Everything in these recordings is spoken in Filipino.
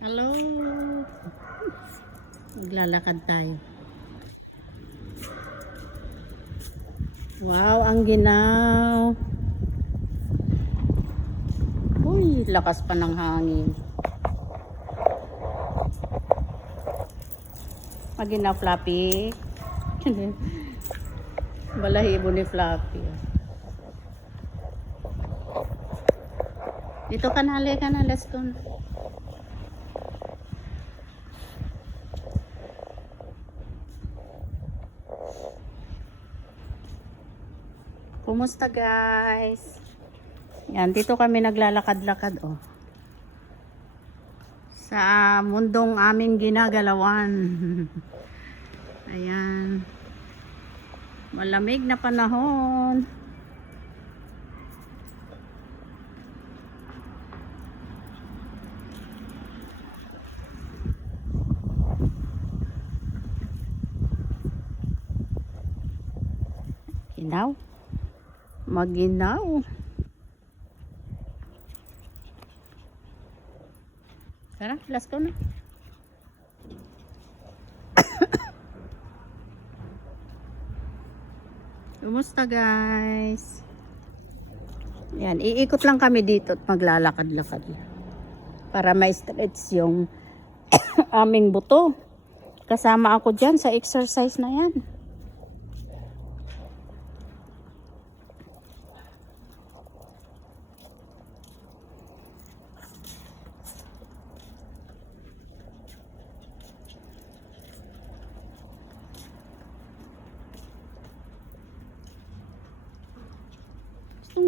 Hello. Maglalakad tayo. Wow, ang ginaw. Uy, lakas pa ng hangin. Maginaw, Fluffy. Balahibo ni Fluffy. Dito ka na, halika na, let's go Kumusta guys? Yan, dito kami naglalakad-lakad oh. Sa mundong aming ginagalawan. Ayan. Malamig na panahon. Ginaw. Maginaw. Tara, let's go na. Kumusta guys? Yan, iikot lang kami dito at maglalakad-lakad. Para may stretch yung aming buto. Kasama ako dyan sa exercise na yan.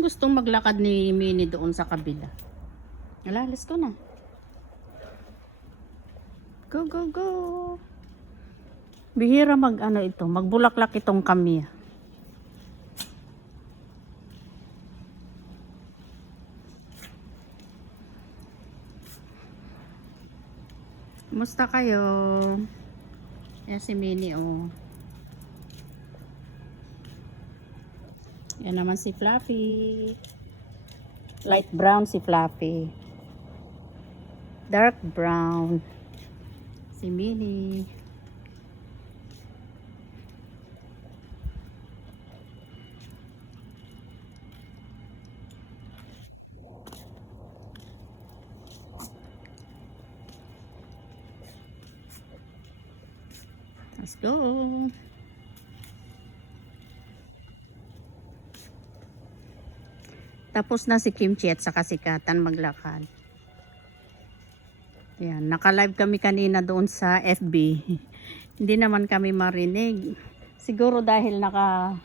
Gustong gustong maglakad ni Minnie doon sa kabila. Wala, let's go na. Go, go, go. Bihira mag ano ito, magbulaklak itong kami. Kumusta kayo? Yan si Minnie oh. Yan naman si Fluffy. Light brown si Fluffy. Dark brown. Si Minnie. Let's go. Tapos na si Kimchi at saka si Katan maglakad. Yan, naka-live kami kanina doon sa FB. Hindi naman kami marinig. Siguro dahil naka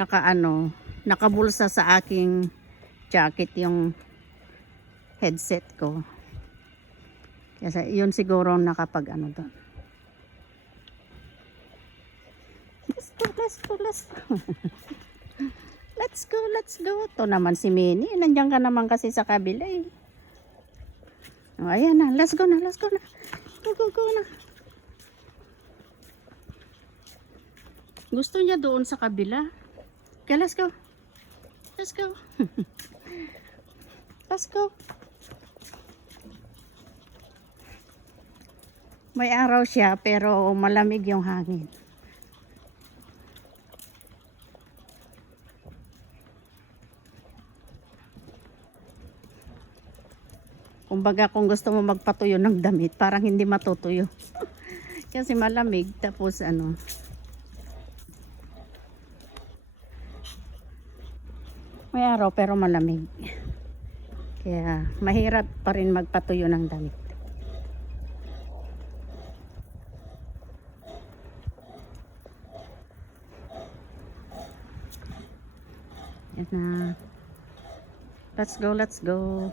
naka ano, nakabulsa sa aking jacket yung headset ko. Kasi yun siguro nakapag ano doon. Let's go, let's go, let's go. Let's go, let's go. Ito naman si Minnie. Nandiyan ka naman kasi sa kabila eh. O, ayan na. Let's go na, let's go na. Go, go, go na. Gusto niya doon sa kabila. Okay, let's go. Let's go. let's go. May araw siya pero malamig yung hangin. Kumbaga kung gusto mo magpatuyo ng damit, parang hindi matutuyo. Kasi malamig, tapos ano. May araw pero malamig. Kaya mahirap pa rin magpatuyo ng damit. Yan. Let's go, let's go.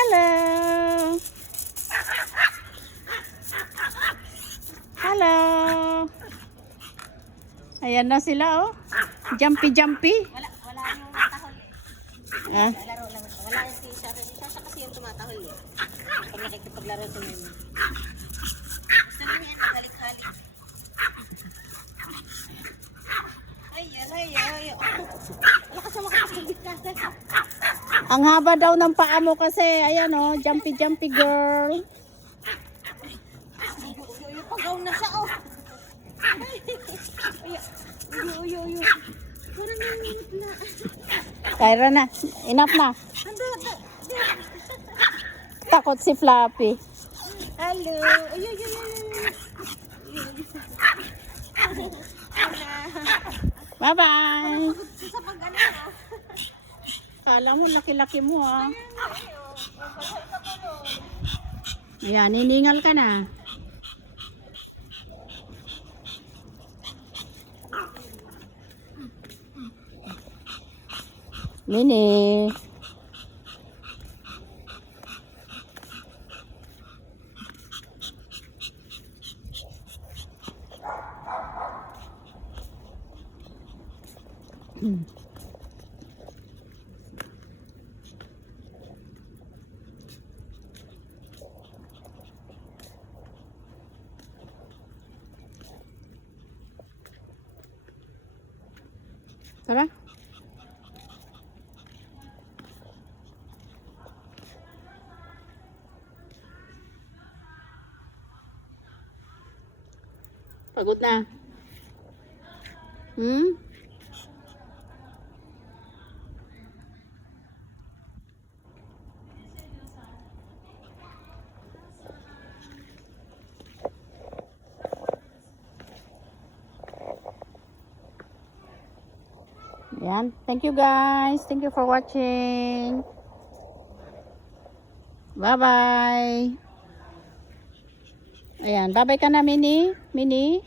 Hello! Hello! Ayan na sila oh. Jumpy jumpy. Wala, wala yung tahol eh. Ah? Laro lang. Wala yung si Shasha. Si Shasha kasi yung tumatahol eh. Pag nakikipaglaro sa meme. Gusto lang yan, nagalik-halik. Ay, ay, ay, ay. Oh. Wala ka sa makakasabit ka. Ang haba daw ng paa mo kasi, ayan oh, jumpy jumpy girl. Pagaw na siya, oh. Uyo, uyo, uyo. Parang na. Kyra na, enough na. Takot si Fluffy. Hello. Uyo, uyo, uyo. Bye-bye. Sa pag ano, ah. Kala mo, laki-laki mo ah. Ayan, niningal ka na. Mini. Tara. Pagod na. Hmm? Yan. Thank you guys. Thank you for watching. Bye-bye. Ayan. Bye-bye ka na, Mini. Mini.